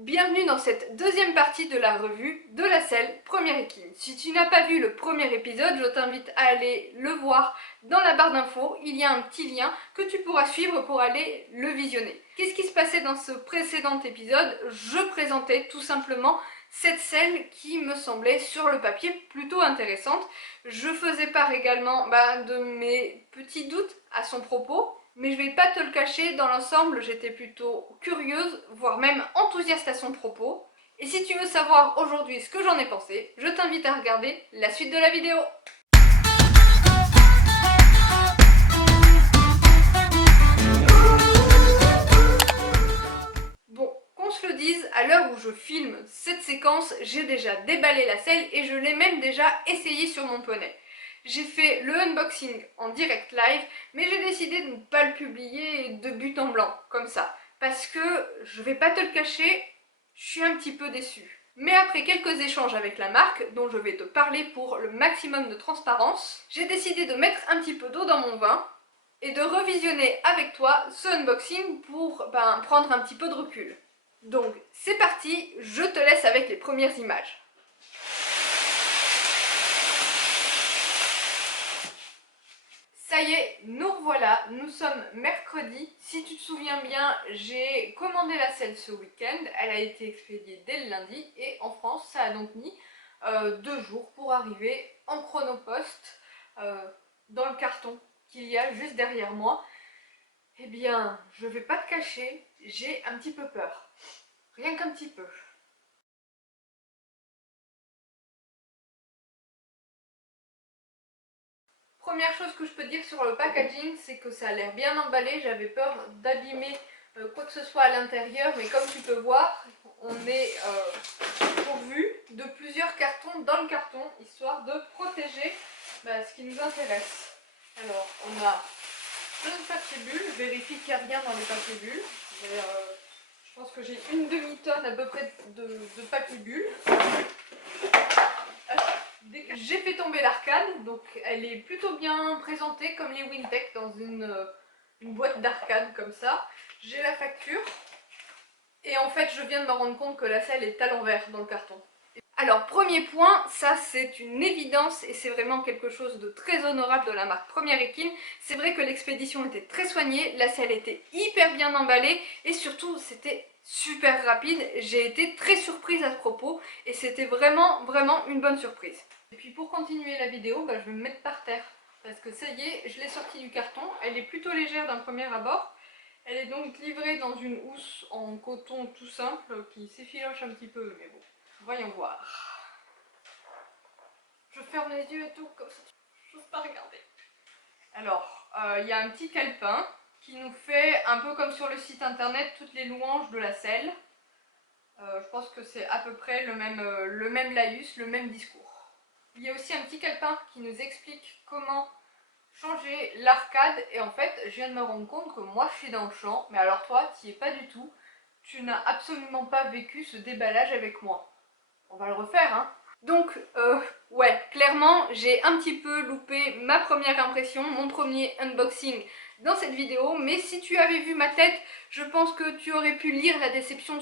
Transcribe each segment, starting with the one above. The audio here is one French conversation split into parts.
Bienvenue dans cette deuxième partie de la revue de la selle Première Équine. Si tu n'as pas vu le premier épisode, je t'invite à aller le voir dans la barre d'infos. Il y a un petit lien que tu pourras suivre pour aller le visionner. Qu'est-ce qui se passait dans ce précédent épisode? Je présentais tout simplement cette selle qui me semblait sur le papier plutôt intéressante. Je faisais part également de mes petits doutes à son propos. Mais je vais pas te le cacher, dans l'ensemble, j'étais plutôt curieuse, voire même enthousiaste à son propos. Et si tu veux savoir aujourd'hui ce que j'en ai pensé, je t'invite à regarder la suite de la vidéo. Bon, qu'on se le dise, à l'heure où je filme cette séquence, j'ai déjà déballé la selle et je l'ai même déjà essayé sur mon poney. J'ai fait le unboxing en direct live, mais j'ai décidé de ne pas le publier de but en blanc, comme ça. Parce que, je vais pas te le cacher, je suis un petit peu déçue. Mais après quelques échanges avec la marque, dont je vais te parler pour le maximum de transparence, j'ai décidé de mettre un petit peu d'eau dans mon vin et de revisionner avec toi ce unboxing pour prendre un petit peu de recul. Donc c'est parti, je te laisse avec les premières images. Ça y est, nous revoilà, nous sommes mercredi. Si tu te souviens bien, j'ai commandé la selle ce week-end, elle a été expédiée dès le lundi et en France, ça a donc mis 2 jours pour arriver en chronopost dans le carton qu'il y a juste derrière moi. Eh bien, je vais pas te cacher, j'ai un petit peu peur, rien qu'un petit peu. Première chose que je peux dire sur le packaging, c'est que ça a l'air bien emballé. J'avais peur d'abîmer quoi que ce soit à l'intérieur, mais comme tu peux voir, on est pourvu de plusieurs cartons dans le carton, histoire de protéger ce qui nous intéresse. Alors, on a plein de papier bulle. Je vérifie qu'il n'y a rien dans les papiers bulles. Je pense que j'ai une demi-tonne à peu près de papier bulle. J'ai fait tomber l'arcade, donc elle est plutôt bien présentée comme les Wintec dans une boîte d'arcade comme ça. J'ai la facture et en fait je viens de me rendre compte que la selle est à l'envers dans le carton. Alors premier point, ça c'est une évidence et c'est vraiment quelque chose de très honorable de la marque Première Équine. C'est vrai que l'expédition était très soignée, la selle était hyper bien emballée et surtout c'était super rapide. J'ai été très surprise à ce propos et c'était vraiment une bonne surprise. Et puis pour continuer la vidéo, je vais me mettre par terre parce que ça y est, je l'ai sortie du carton. Elle est plutôt légère d'un premier abord. Elle est donc livrée dans une housse en coton tout simple qui s'effiloche un petit peu, mais bon. Voyons voir. Je ferme les yeux et tout, comme ça je n'ose pas regarder. Alors, il y a un petit calepin qui nous fait, un peu comme sur le site internet, toutes les louanges de la selle. Je pense que c'est à peu près le même laïus, le même discours. Il y a aussi un petit calepin qui nous explique comment changer l'arcade. Et en fait, je viens de me rendre compte que moi je suis dans le champ, mais alors toi, tu n'y es pas du tout. Tu n'as absolument pas vécu ce déballage avec moi. On va le refaire, hein. Donc, ouais, clairement, j'ai un petit peu loupé ma première impression, mon premier unboxing dans cette vidéo, mais si tu avais vu ma tête, je pense que tu aurais pu lire la déception.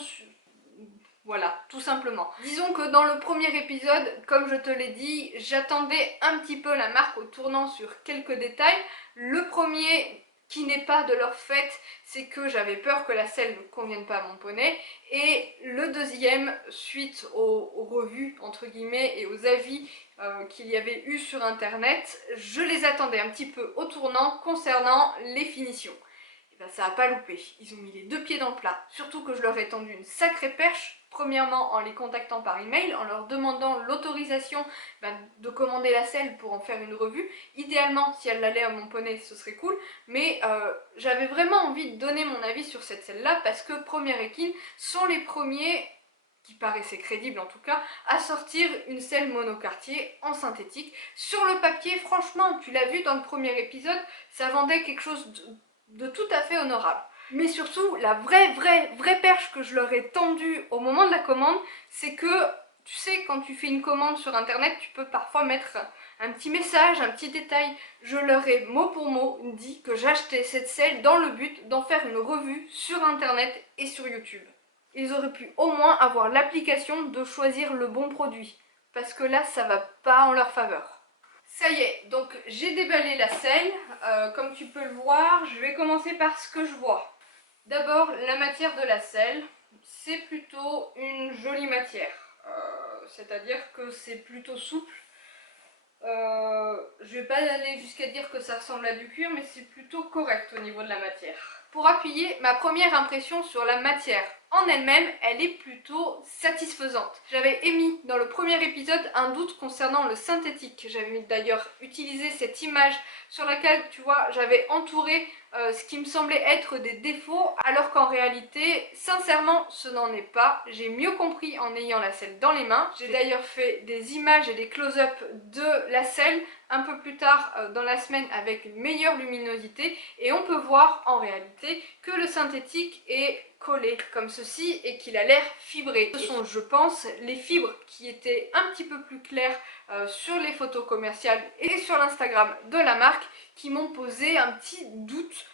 Voilà, tout simplement. Disons que dans le premier épisode, comme je te l'ai dit, j'attendais un petit peu la marque au tournant sur quelques détails. Le premier qui n'est pas de leur fait, c'est que j'avais peur que la selle ne convienne pas à mon poney. Et le deuxième, suite aux revues, entre guillemets, et aux avis qu'il y avait eu sur internet, je les attendais un petit peu au tournant concernant les finitions. Et ça n'a pas loupé. Ils ont mis les deux pieds dans le plat. Surtout que je leur ai tendu une sacrée perche. Premièrement en les contactant par email, en leur demandant l'autorisation de commander la selle pour en faire une revue. Idéalement, si elle allait à mon poney, ce serait cool. Mais j'avais vraiment envie de donner mon avis sur cette selle-là parce que Première Équine sont les premiers, qui paraissaient crédibles en tout cas, à sortir une selle monocartier en synthétique. Sur le papier, franchement, tu l'as vu dans le premier épisode, ça vendait quelque chose de tout à fait honorable. Mais surtout, la vraie perche que je leur ai tendue au moment de la commande, c'est que, tu sais, quand tu fais une commande sur internet, tu peux parfois mettre un petit message, un petit détail. Je leur ai mot pour mot dit que j'achetais cette selle dans le but d'en faire une revue sur internet et sur YouTube. Ils auraient pu au moins avoir l'application de choisir le bon produit, parce que là ça va pas en leur faveur. Ça y est, donc j'ai déballé la selle, comme tu peux le voir, je vais commencer par ce que je vois. D'abord, la matière de la selle, c'est plutôt une jolie matière, c'est-à-dire que c'est plutôt souple. Je vais pas aller jusqu'à dire que ça ressemble à du cuir, mais c'est plutôt correct au niveau de la matière. Pour appuyer, ma première impression sur la matière en elle-même, elle est plutôt satisfaisante. J'avais émis dans le premier épisode un doute concernant le synthétique. J'avais d'ailleurs utilisé cette image sur laquelle, tu vois, j'avais entouré ce qui me semblait être des défauts, alors qu'en réalité, sincèrement, ce n'en est pas. J'ai mieux compris en ayant la selle dans les mains. J'ai d'ailleurs fait des images et des close-up de la selle un peu plus tard dans la semaine avec une meilleure luminosité, et on peut voir en réalité que le synthétique est collé comme ceci et qu'il a l'air fibré. Ce sont, je pense, les fibres qui étaient un petit peu plus claires sur les photos commerciales et sur l'Instagram de la marque qui m'ont posé un petit doute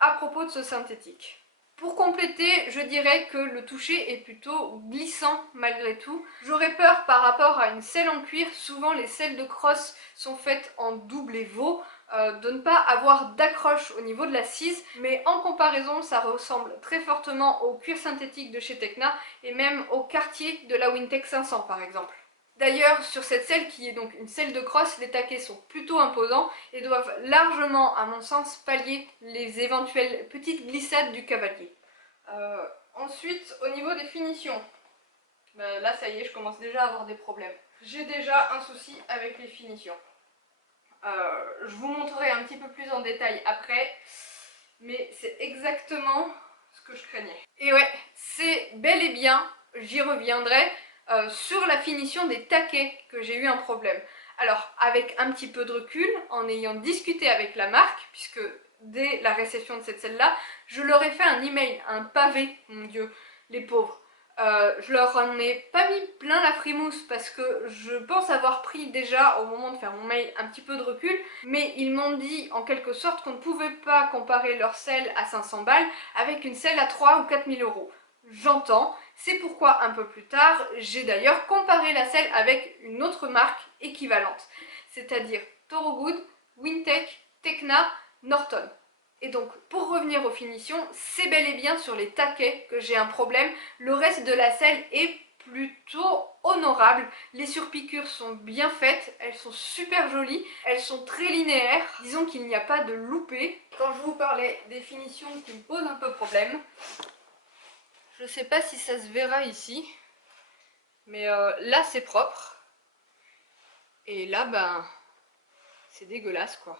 à propos de ce synthétique. Pour compléter, je dirais que le toucher est plutôt glissant malgré tout. J'aurais peur par rapport à une selle en cuir, souvent les selles de crosse sont faites en double évo, de ne pas avoir d'accroche au niveau de l'assise, mais en comparaison ça ressemble très fortement au cuir synthétique de chez Tecna et même au quartier de la Wintec 500 par exemple. D'ailleurs, sur cette selle qui est donc une selle de crosse, les taquets sont plutôt imposants et doivent largement, à mon sens, pallier les éventuelles petites glissades du cavalier. Ensuite, au niveau des finitions, là ça y est, je commence déjà à avoir des problèmes. J'ai déjà un souci avec les finitions. Je vous montrerai un petit peu plus en détail après, mais c'est exactement ce que je craignais. Et ouais, c'est bel et bien, j'y reviendrai, sur la finition des taquets que j'ai eu un problème. Alors, avec un petit peu de recul, en ayant discuté avec la marque, puisque dès la réception de cette selle-là, je leur ai fait un email, un pavé, mon Dieu, les pauvres. Je leur en ai pas mis plein la frimousse parce que je pense avoir pris déjà au moment de faire mon mail un petit peu de recul, mais ils m'ont dit en quelque sorte qu'on ne pouvait pas comparer leur selle à 500 balles avec une selle à 3 ou 4 000 euros. J'entends, c'est pourquoi un peu plus tard, j'ai d'ailleurs comparé la selle avec une autre marque équivalente, c'est-à-dire Thorogood, Wintec, Tecna, Norton. Et donc, pour revenir aux finitions, c'est bel et bien sur les taquets que j'ai un problème. Le reste de la selle est plutôt honorable. Les surpiqûres sont bien faites, elles sont super jolies, elles sont très linéaires. Disons qu'il n'y a pas de loupé. Quand je vous parlais des finitions qui me posent un peu problème, je ne sais pas si ça se verra ici, mais là c'est propre. Et là, ben, c'est dégueulasse quoi.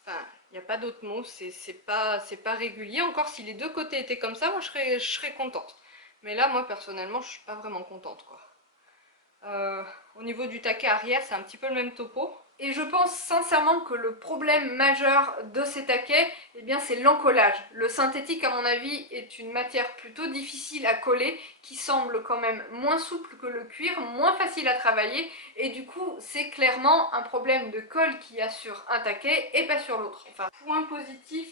Enfin, il n'y a pas d'autre mot, c'est pas régulier. Encore si les deux côtés étaient comme ça, moi je serais contente. Mais là, moi personnellement, je suis pas vraiment contente quoi. Au niveau du taquet arrière, c'est un petit peu le même topo. Et je pense sincèrement que le problème majeur de ces taquets, eh bien c'est l'encollage. Le synthétique, à mon avis, est une matière plutôt difficile à coller, qui semble quand même moins souple que le cuir, moins facile à travailler, et du coup c'est clairement un problème de colle qu'il y a sur un taquet et pas sur l'autre. Enfin, point positif,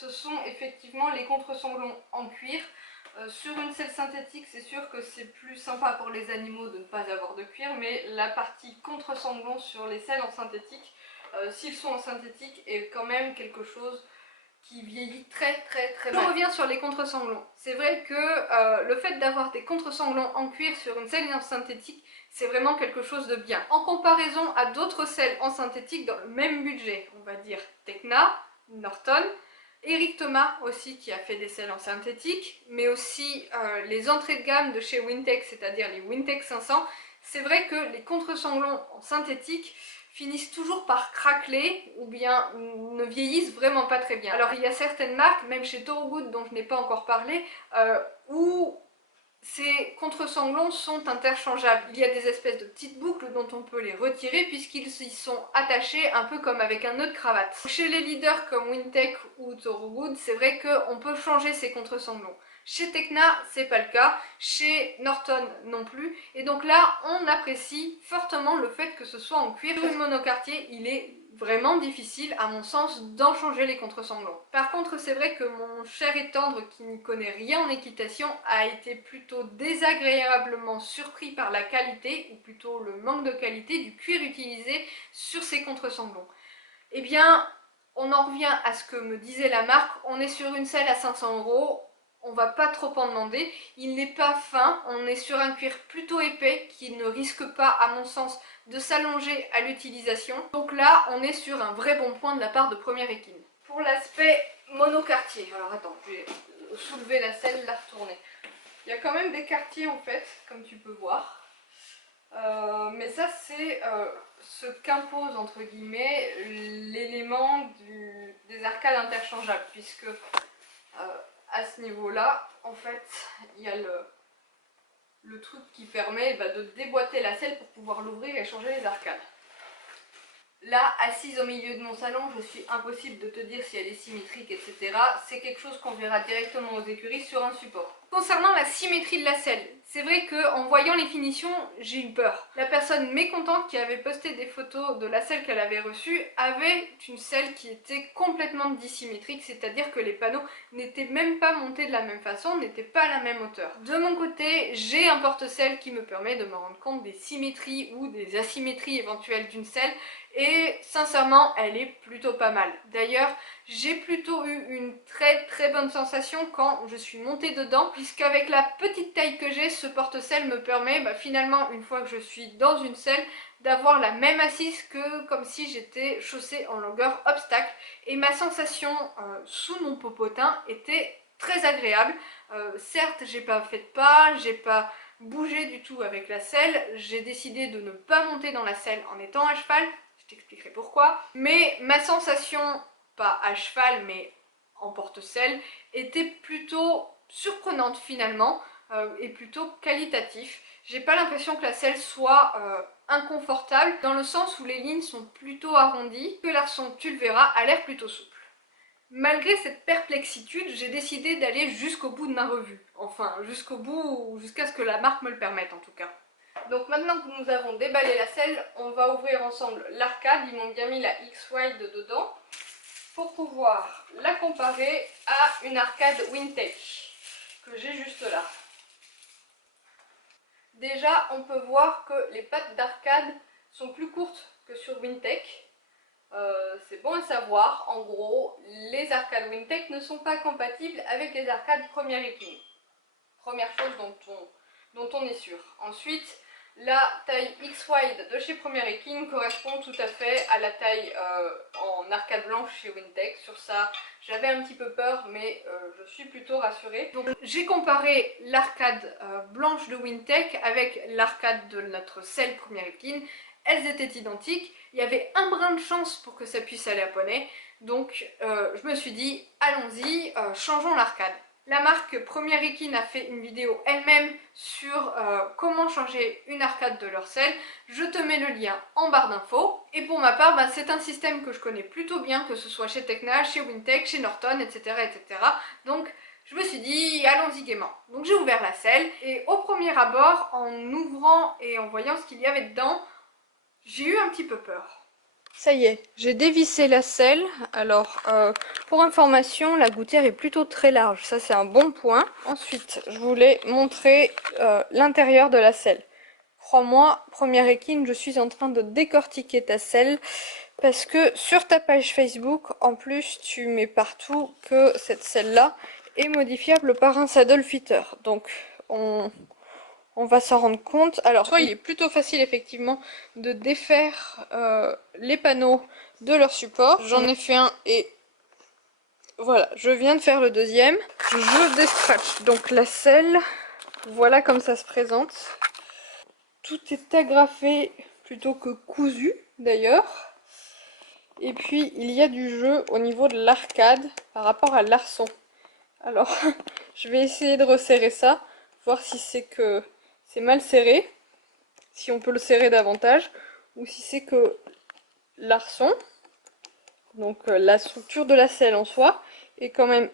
ce sont effectivement les contre-sanglons en cuir. Sur une selle synthétique, c'est sûr que c'est plus sympa pour les animaux de ne pas avoir de cuir, mais la partie contre-sanglon sur les selles en synthétique, s'ils sont en synthétique, est quand même quelque chose qui vieillit très mal. Je reviens sur les contre-sanglons. C'est vrai que le fait d'avoir des contre-sanglons en cuir sur une selle en synthétique, c'est vraiment quelque chose de bien. En comparaison à d'autres selles en synthétique dans le même budget, on va dire Tecna, Norton, Eric Thomas aussi qui a fait des selles en synthétique, mais aussi les entrées de gamme de chez Wintec, c'est-à-dire les Wintec 500. C'est vrai que les contre-sanglons en synthétique finissent toujours par craqueler ou bien ne vieillissent vraiment pas très bien. Alors il y a certaines marques, même chez Thorogood dont je n'ai pas encore parlé, où ces contre-sanglons sont interchangeables. Il y a des espèces de petites boucles dont on peut les retirer puisqu'ils y sont attachés un peu comme avec un nœud de cravate. Chez les leaders comme Wintec ou Thorogood, c'est vrai qu'on peut changer ces contre-sanglons. Chez Tecna, c'est pas le cas, chez Norton non plus, et donc là, on apprécie fortement le fait que ce soit en cuir. Sur une monocartier, il est vraiment difficile, à mon sens, d'en changer les contre-sanglants. Par contre, c'est vrai que mon cher et tendre, qui n'y connaît rien en équitation, a été plutôt désagréablement surpris par la qualité, ou plutôt le manque de qualité du cuir utilisé sur ces contre-sanglants. Eh bien, on en revient à ce que me disait la marque, on est sur une selle à 500 €, on va pas trop en demander, il n'est pas fin, on est sur un cuir plutôt épais qui ne risque pas, à mon sens, de s'allonger à l'utilisation. Donc là, on est sur un vrai bon point de la part de Première Épine. Pour l'aspect monocartier, alors attends, je vais soulever la selle, la retourner. Il y a quand même des quartiers en fait, comme tu peux voir. Mais ça c'est ce qu'impose entre guillemets l'élément des arcades interchangeables, puisque à ce niveau là en fait il y a le truc qui permet de déboîter la selle pour pouvoir l'ouvrir et changer les arcades. Là, assise au milieu de mon salon, je suis impossible de te dire si elle est symétrique, etc. C'est quelque chose qu'on verra directement aux écuries sur un support. Concernant la symétrie de la selle, c'est vrai qu'en voyant les finitions, j'ai eu peur. La personne mécontente qui avait posté des photos de la selle qu'elle avait reçue avait une selle qui était complètement dissymétrique, c'est-à-dire que les panneaux n'étaient même pas montés de la même façon, n'étaient pas à la même hauteur. De mon côté, j'ai un porte-selle qui me permet de me rendre compte des symétries ou des asymétries éventuelles d'une selle, et sincèrement elle est plutôt pas mal. D'ailleurs j'ai plutôt eu une très bonne sensation quand je suis montée dedans, puisqu'avec la petite taille que j'ai, ce porte-selle me permet finalement, une fois que je suis dans une selle, d'avoir la même assise que comme si j'étais chaussée en longueur obstacle, et ma sensation sous mon popotin était très agréable. Certes j'ai pas fait de pas, j'ai pas bougé du tout avec la selle, j'ai décidé de ne pas monter dans la selle en étant à cheval, je t'expliquerai pourquoi, mais ma sensation, pas à cheval mais en porte-selle, était plutôt surprenante finalement, et plutôt qualitatif. J'ai pas l'impression que la selle soit inconfortable, dans le sens où les lignes sont plutôt arrondies, que l'arçon, tu le verras, a l'air plutôt souple. Malgré cette perplexitude, j'ai décidé d'aller jusqu'au bout de ma revue. Enfin, jusqu'au bout, jusqu'à ce que la marque me le permette en tout cas. Donc maintenant que nous avons déballé la selle, on va ouvrir ensemble l'arcade. Ils m'ont bien mis la X-Wild dedans pour pouvoir la comparer à une arcade Wintec que j'ai juste là. Déjà, on peut voir que les pattes d'arcade sont plus courtes que sur Wintec. C'est bon à savoir. En gros, les arcades Wintec ne sont pas compatibles avec les arcades Première Épine. Première chose dont on est sûr. Ensuite, la taille X-Wide de chez Première Épine correspond tout à fait à la taille en arcade blanche chez Wintec. Sur ça, j'avais un petit peu peur, mais je suis plutôt rassurée. Donc j'ai comparé l'arcade blanche de Wintec avec l'arcade de notre selle Première Épine. Elles étaient identiques, il y avait un brin de chance pour que ça puisse aller à poney, donc je me suis dit, allons-y, changeons l'arcade. La marque Première Épine a fait une vidéo elle-même sur comment changer une arcade de leur selle. Je te mets le lien en barre d'infos. Et pour ma part, c'est un système que je connais plutôt bien, que ce soit chez Tecna, chez Wintec, chez Norton, etc. etc. Donc je me suis dit, allons-y gaiement. Donc j'ai ouvert la selle, et au premier abord, en ouvrant et en voyant ce qu'il y avait dedans, j'ai eu un petit peu peur. Ça y est, j'ai dévissé la selle. Alors, pour information, la gouttière est plutôt très large. Ça, c'est un bon point. Ensuite, je voulais montrer l'intérieur de la selle. Crois-moi, Première Épine, je suis en train de décortiquer ta selle. Parce que sur ta page Facebook, en plus, tu mets partout que cette selle-là est modifiable par un saddle fitter. Donc, on va s'en rendre compte. Alors, soit il est plutôt facile effectivement de défaire les panneaux de leur support. J'en ai fait un et voilà, je viens de faire le deuxième. Je descratch donc la selle. Voilà comme ça se présente. Tout est agrafé plutôt que cousu d'ailleurs. Et puis il y a du jeu au niveau de l'arcade par rapport à l'arçon. Alors, je vais essayer de resserrer ça, voir si c'est que c'est mal serré, si on peut le serrer davantage, ou si c'est que l'arçon, donc la structure de la selle en soi, est quand même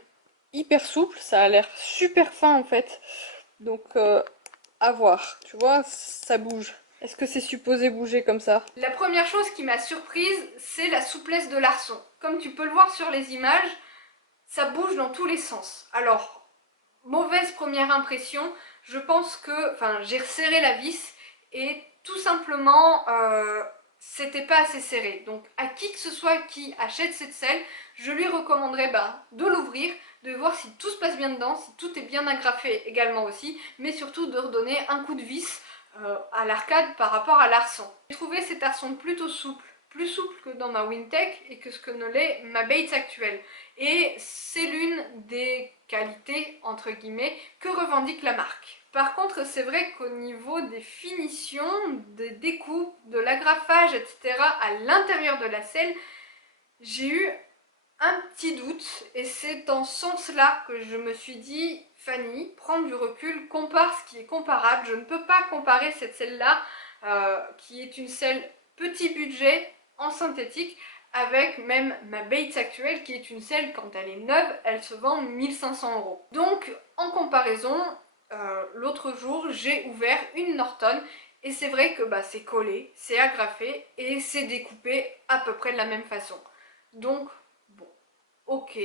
hyper souple, ça a l'air super fin en fait. Donc à voir, tu vois, ça bouge. Est-ce que c'est supposé bouger comme ça? La première chose qui m'a surprise, c'est la souplesse de l'arçon. Comme tu peux le voir sur les images, ça bouge dans tous les sens. Alors, mauvaise première impression, je pense que, enfin, j'ai resserré la vis et tout simplement, c'était pas assez serré. Donc, à qui que ce soit qui achète cette selle, je lui recommanderais de l'ouvrir, de voir si tout se passe bien dedans, si tout est bien agrafé également aussi, mais surtout de redonner un coup de vis à l'arcade par rapport à l'arçon. J'ai trouvé cet arçon plutôt souple, plus souple que dans ma Wintech et que ce que ne l'est ma Bates actuelle. Et c'est l'une des qualités, entre guillemets, que revendique la marque. Par contre, c'est vrai qu'au niveau des finitions, des découpes, de l'agrafage, etc., à l'intérieur de la selle, j'ai eu un petit doute, et c'est dans ce sens-là que je me suis dit, Fanny, prends du recul, compare ce qui est comparable. Je ne peux pas comparer cette selle-là, qui est une selle petit budget en synthétique, avec même ma Bates actuelle, qui est une selle, quand elle est neuve, elle se vend 1500 €. Donc, en comparaison, l'autre jour, j'ai ouvert une Norton, et c'est vrai que c'est collé, c'est agrafé, et c'est découpé à peu près de la même façon. Donc, bon, ok,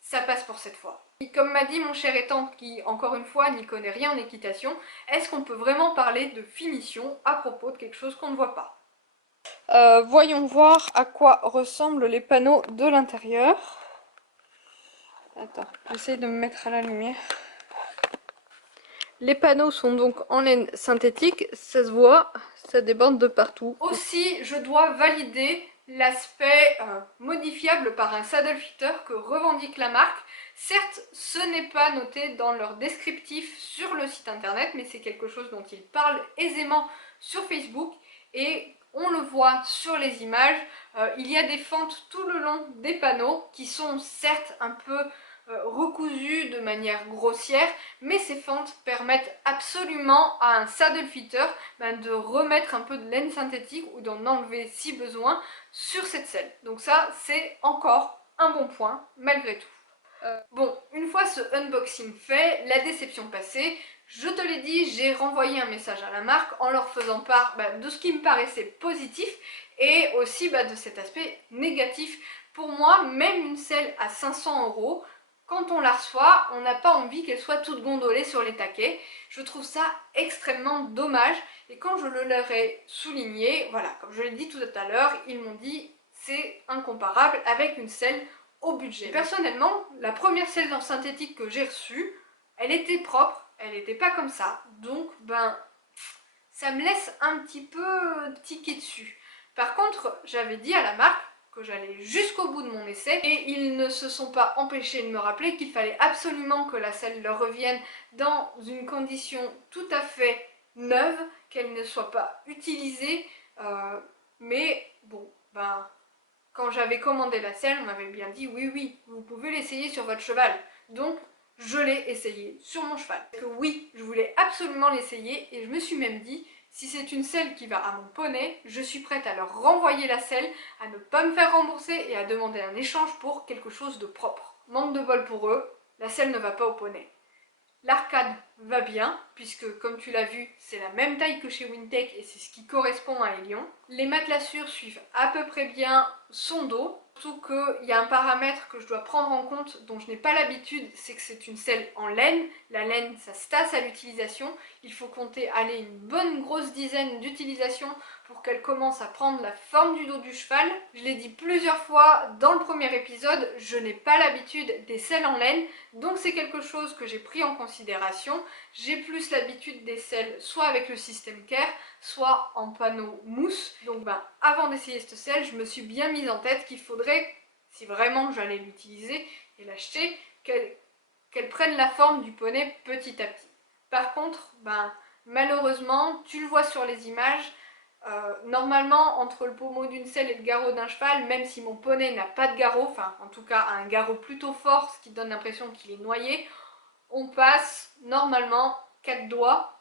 ça passe pour cette fois. Et comme m'a dit mon cher étant, qui encore une fois n'y connaît rien en équitation, est-ce qu'on peut vraiment parler de finition à propos de quelque chose qu'on ne voit pas? Voyons voir à quoi ressemblent les panneaux de l'intérieur. Attends, j'essaie de me mettre à la lumière. Les panneaux sont donc en laine synthétique, ça se voit, ça déborde de partout. Aussi, je dois valider l'aspect modifiable par un saddle fitter que revendique la marque. Certes, ce n'est pas noté dans leur descriptif sur le site internet, mais c'est quelque chose dont ils parlent aisément sur Facebook et on le voit sur les images. Il y a des fentes tout le long des panneaux qui sont certes un peu recousues de manière grossière, mais ces fentes permettent absolument à un saddle fitter de remettre un peu de laine synthétique ou d'en enlever si besoin sur cette selle. Donc ça, c'est encore un bon point malgré tout. Bon, une fois ce unboxing fait, la déception passée, je te l'ai dit, j'ai renvoyé un message à la marque en leur faisant part de ce qui me paraissait positif et aussi de cet aspect négatif. Pour moi, même une selle à 500 €, quand on la reçoit, on n'a pas envie qu'elle soit toute gondolée sur les taquets. Je trouve ça extrêmement dommage et quand je le leur ai souligné, voilà, comme je l'ai dit tout à l'heure, ils m'ont dit c'est incomparable avec une selle au budget. Personnellement, la première selle en synthétique que j'ai reçue, elle était propre, elle n'était pas comme ça, donc ça me laisse un petit peu tiquer dessus. Par contre, j'avais dit à la marque que j'allais jusqu'au bout de mon essai et ils ne se sont pas empêchés de me rappeler qu'il fallait absolument que la selle leur revienne dans une condition tout à fait neuve, qu'elle ne soit pas utilisée, mais bon, quand j'avais commandé la selle, on m'avait bien dit oui, oui, vous pouvez l'essayer sur votre cheval. Donc, je l'ai essayé sur mon cheval. Parce que oui, je voulais absolument l'essayer et je me suis même dit, si c'est une selle qui va à mon poney, je suis prête à leur renvoyer la selle, à ne pas me faire rembourser et à demander un échange pour quelque chose de propre. Manque de bol pour eux, la selle ne va pas au poney. L'arcade va bien, puisque comme tu l'as vu, c'est la même taille que chez Wintech et c'est ce qui correspond à Elion. Les matelassures suivent à peu près bien son dos, surtout qu'il y a un paramètre que je dois prendre en compte dont je n'ai pas l'habitude, c'est que c'est une selle en laine. La laine, ça se tasse à l'utilisation. Il faut compter aller une bonne grosse dizaine d'utilisations pour qu'elle commence à prendre la forme du dos du cheval. Je l'ai dit plusieurs fois dans le premier épisode, je n'ai pas l'habitude des selles en laine, donc c'est quelque chose que j'ai pris en considération. J'ai plus l'habitude des selles soit avec le système Care, soit en panneau mousse. Donc avant d'essayer cette selle, je me suis bien mise en tête qu'il faudrait, si vraiment j'allais l'utiliser et l'acheter, qu'elle prenne la forme du poney petit à petit. Par contre, malheureusement, tu le vois sur les images, normalement entre le pommeau d'une selle et le garrot d'un cheval, même si mon poney n'a pas de garrot, enfin en tout cas un garrot plutôt fort, ce qui donne l'impression qu'il est noyé, on passe normalement 4 doigts.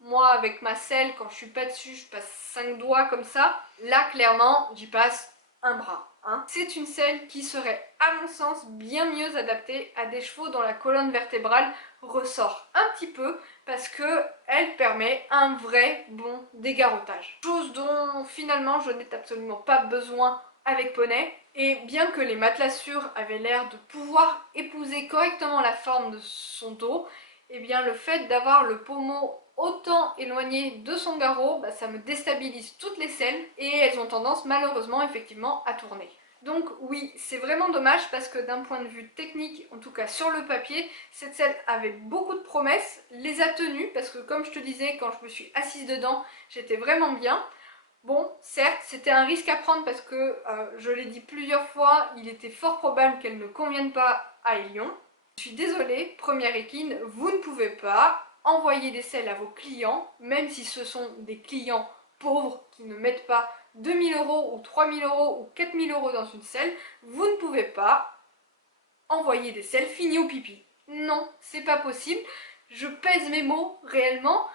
Moi avec ma selle, quand je suis pas dessus, je passe 5 doigts comme ça. Là clairement j'y passe un bras. 1. C'est une selle qui serait, à mon sens, bien mieux adaptée à des chevaux dont la colonne vertébrale ressort un petit peu parce qu'elle permet un vrai bon dégarrotage. Chose dont finalement je n'ai absolument pas besoin avec poney. Et bien que les matelassures avaient l'air de pouvoir épouser correctement la forme de son dos, et bien le fait d'avoir le pommeau autant éloigné de son garrot, ça me déstabilise toutes les selles et elles ont tendance malheureusement effectivement à tourner. Donc oui, c'est vraiment dommage parce que d'un point de vue technique, en tout cas sur le papier, cette selle avait beaucoup de promesses, les a tenues parce que comme je te disais, quand je me suis assise dedans, j'étais vraiment bien. Bon, certes, c'était un risque à prendre parce que, je l'ai dit plusieurs fois, il était fort probable qu'elle ne convienne pas à Élion. Je suis désolée, première équine, vous ne pouvez pas envoyer des selles à vos clients, même si ce sont des clients pauvres qui ne mettent pas 2000 € ou 3000 € ou 4000 € dans une selle, vous ne pouvez pas envoyer des selles finies au pipi. Non, c'est pas possible. Je pèse mes mots réellement.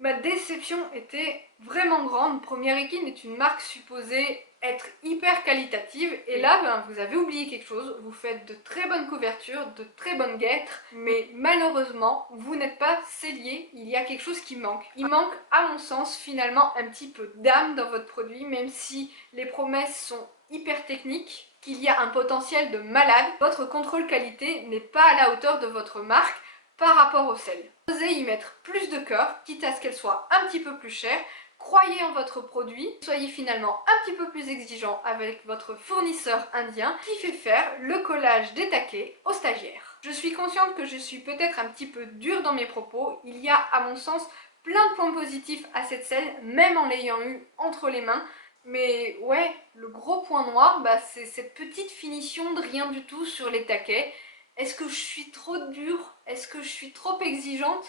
Ma déception était vraiment grande. Première Équine est une marque supposée être hyper qualitative et là vous avez oublié quelque chose, vous faites de très bonnes couvertures, de très bonnes guêtres, mais malheureusement vous n'êtes pas sellier, il y a quelque chose qui manque. Il manque à mon sens finalement un petit peu d'âme dans votre produit, même si les promesses sont hyper techniques, qu'il y a un potentiel de malade, votre contrôle qualité n'est pas à la hauteur de votre marque par rapport aux selles. Osez y mettre plus de cœur, quitte à ce qu'elle soit un petit peu plus chère. Croyez en votre produit, soyez finalement un petit peu plus exigeant avec votre fournisseur indien qui fait faire le collage des taquets aux stagiaires. Je suis consciente que je suis peut-être un petit peu dure dans mes propos, il y a à mon sens plein de points positifs à cette selle, même en l'ayant eu entre les mains. Mais ouais, le gros point noir, c'est cette petite finition de rien du tout sur les taquets. Est-ce que je suis trop dure? Est-ce que je suis trop exigeante?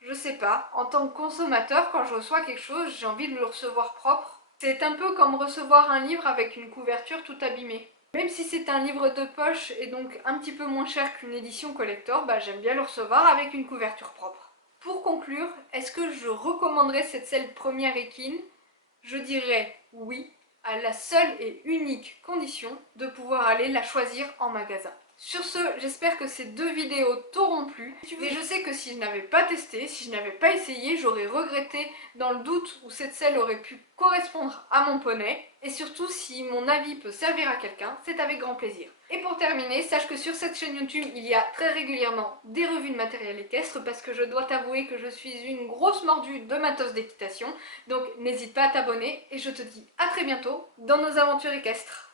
Je sais pas. En tant que consommateur, quand je reçois quelque chose, j'ai envie de le recevoir propre. C'est un peu comme recevoir un livre avec une couverture tout abîmée. Même si c'est un livre de poche et donc un petit peu moins cher qu'une édition collector, j'aime bien le recevoir avec une couverture propre. Pour conclure, est-ce que je recommanderais cette selle première équine? Je dirais oui, à la seule et unique condition de pouvoir aller la choisir en magasin. Sur ce, j'espère que ces deux vidéos t'auront plu. Mais je sais que si je n'avais pas testé, si je n'avais pas essayé, j'aurais regretté dans le doute où cette selle aurait pu correspondre à mon poney. Et surtout, si mon avis peut servir à quelqu'un, c'est avec grand plaisir. Et pour terminer, sache que sur cette chaîne YouTube, il y a très régulièrement des revues de matériel équestre parce que je dois t'avouer que je suis une grosse mordue de matos d'équitation. Donc n'hésite pas à t'abonner et je te dis à très bientôt dans nos aventures équestres.